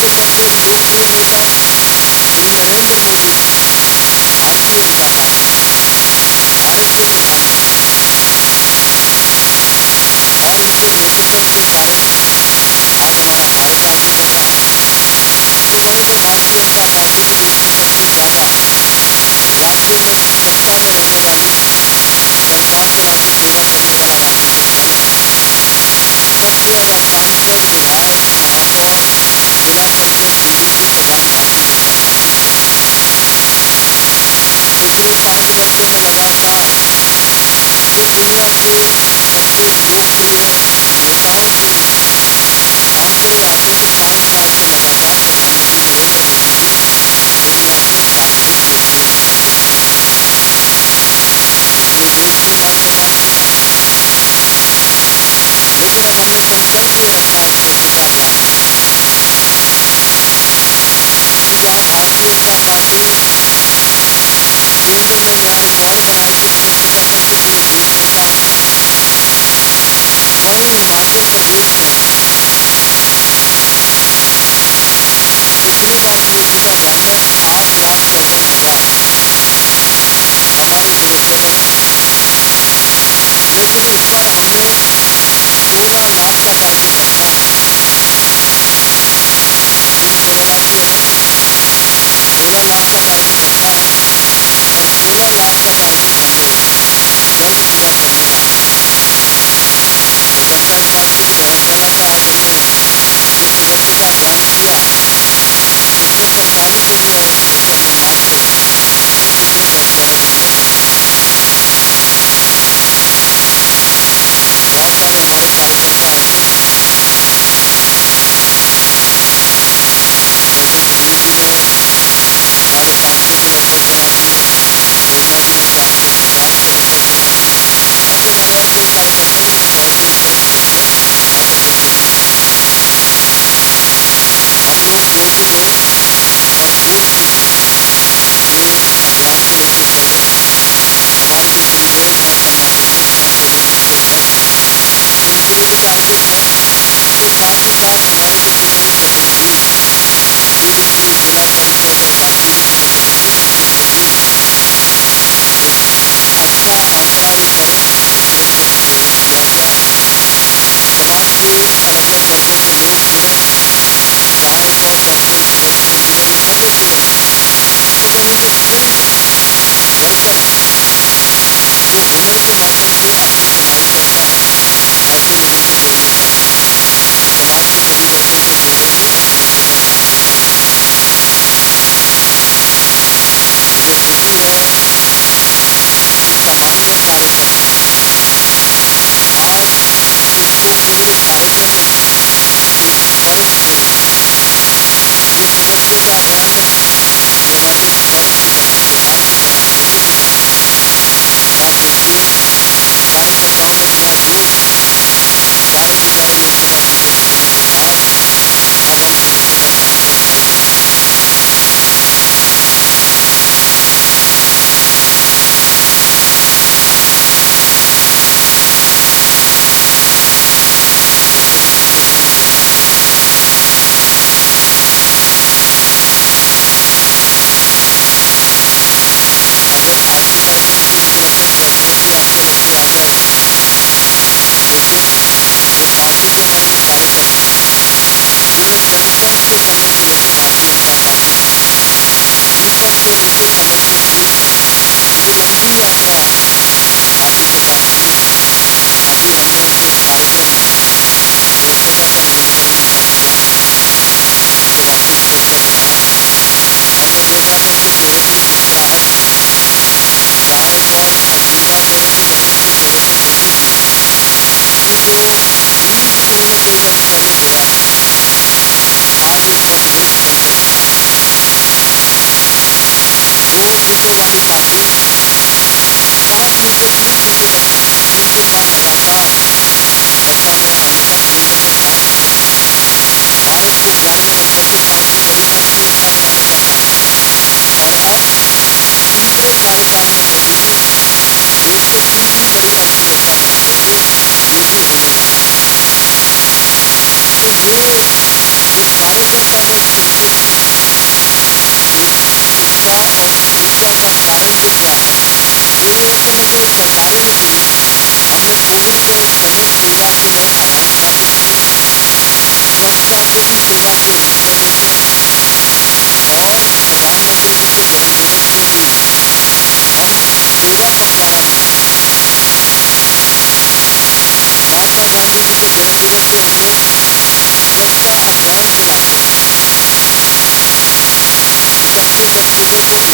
के सबसे लोकप्रिय नेता श्री नरेंद्र मोदी जी, भारतीय जनता पार्टी से, भारत के प्रधानमंत्री, और उनके नेतृत्व के कारण आज हमारा भारत आगे बढ़ रहा है। तो वहीं पर भारतीय जनता पार्टी के देश में सबसे ज़्यादा राज्यों में सत्ता में रहने वाली, सरकार को आगे सेवा करने वाला राज्य मुंबई है। वर्ष 2022 में विधायक, महापौर, जिला परिषद, बीजेपी प्रधान भारतीय जनता पार्टी से हुए हैं। पिछले 5 वर्षों में लगातार जिस दुनिया के सबसे लोकप्रिय नेताओं के आंकड़े आते थे, 5 साल से लगातार प्रधानमंत्री नरेंद्र मोदी जी उनमें अपने सार्वत्रिक लोकप्रिय नेतृत्व को लेकर पूरे देश में मान सम्मान के साथ हैं। लेकिन अब हमें संकल्प ये रखना है सदस्यता अभियान में कि जहां भारतीय जनता पार्टी केंद्र में नया एक और बनाएगी सदस्यता तंत्र पूरे देश में काम करेगा, वहीं हिमाचल प्रदेश में पिछली बार सदस्यता अभियान में 8,54,000 हमारे सदस्य बने, लेकिन इस बार हमने 16 लाख का टारगेट रखा है। पूरी जगन्नाथ जी हमने 16 लाख का टारगेट रखा है और 16 लाख का टारगेट हमने जल्द पूरा करने वाले हैं। तो बनता इस बात से कि धर्मशाला से आज हमने जो सदस्यता अभियान किया, उसमें 45 दिन में और जैसे हमने मांग थे, उसी दिन 10-11 दिन में पूरा कर दिया। बहुत सारे हमारे कार्यकर्ता ऐसे हैं, जैसे दिल्ली जी में 550 के रेफर कराते हैं, गोंडा जी में 450 के रेफर करते हैं। ऐसे हमारे यहाँ कई कार्यकर्ता जो मुंबई से इस वक्त भेज रहे हैं आशा वर्कर की तरह। हम लोग बोलते रहे और जोर से ये अभियान को लेके चल रहे हैं। हमारे जो मुंगेर है, पन्नाडुब्बी है, भुवनेश्वर है, इनके लिए भी टारगेट है। इसके साथ ही साथ हमारे जो चुने हुए प्रतिनिधि पूरे पूरे जिला परिषद और बाकी सदस्य, उनके लिए भी एक अच्छा आंकड़ा ये करें, इसलिए प्रेरित किया गया है। समाज के अलग अलग वर्गों के लोग जुड़े, गायक और कल्चरल सदस्य इंजीनियर, ये सभी जुड़ेंगे। तो वहीं जो स्किल्ड वर्कर हैं, जो हुनर के माध्यम से अपनी कमाई कर पा रहे हैं, ऐसे लोगों को जोड़ने पड़ेंगे। तो समाज के सभी वर्गों को जोड़ेंगे, मिलजुल कर काम करेंगे। मुझे खुशी है कि सामान्य कार्यकर्ता आज इसको केवल एक कार्यक्रम नहीं, एक पर्व के रूप में, ये सदस्यता अभियान है, ये हमारे लिए एक पर्व की तरह, एक त्योहार की तरह, एक खुशी की तरह है कि आप देखिए कार्यकर्ताओं में नया जोश, सारे के सारे लोकसभा सीटें जीतने के बाद अब हम सदस्यता अभियान को फल दिखा रहे हैं। बिल्कुल बिल्कुल सही कह रहे हैं आप। अगर आज के कार्यक्रम की मुझे लगता है टेक्नोलॉजी आपको लगती आ जाएगी, लेकिन जो पार्टी के हमारे जो कार्यकर्ता पूरे संगठन के समय से लेके भारतीय जनता पार्टी में जीतने से लेके समय के बीच ये जो लंबी यात्रा पार्टी के साथ हुई है, अभी हमने अपने इस कार्यक्रम में सदस्यता का न्यूनतम नियम किया है, उसको वापस फिर से दोहराया है। हमने देखा था कि देवेंद्र जी चाहत, गायक और अश्लीला में लोकप्रिय सदस्य दिल्ली जी की जो लीड उन्होंने कई वर्ष पहले बोया था, आज एक मतभेद बन गई है। 2 सीटों वाली पार्टी 5 में से 3 सीटें जीतने के बाद लगातार सत्ता में आने का, केंद्र में काम किया है। भारत को जाने और सभी 5 से बड़ी पार्टी एक साथ लाने का काम किया है। और अब तीसरे कार्यकाल में मोदी जी देश को तीसरी बड़ी अर्थव्यवस्था बना देंगे, ये भी होने वाला है। तो ये जो सारे आवश्यकता का स्पेशलिस्ट नहीं है। इसका का कारण भी क्या है? शुरुआत में जो सरकारें थी, हमें पूरी जो सैनिक सेवा के लिए हवाई चालक थे, स्वच्छता की भी सेवा के रिक्शे देते हैं, और प्रधानमंत्री जी के जन्मदिन पे भी हम सेवा पखवाड़ा मनाते हैं। महात्मा गांधी जी के जन्मदिन पे हम लोग स्वच्छता अभियान चलाते हैं। 31 अक्टूबर को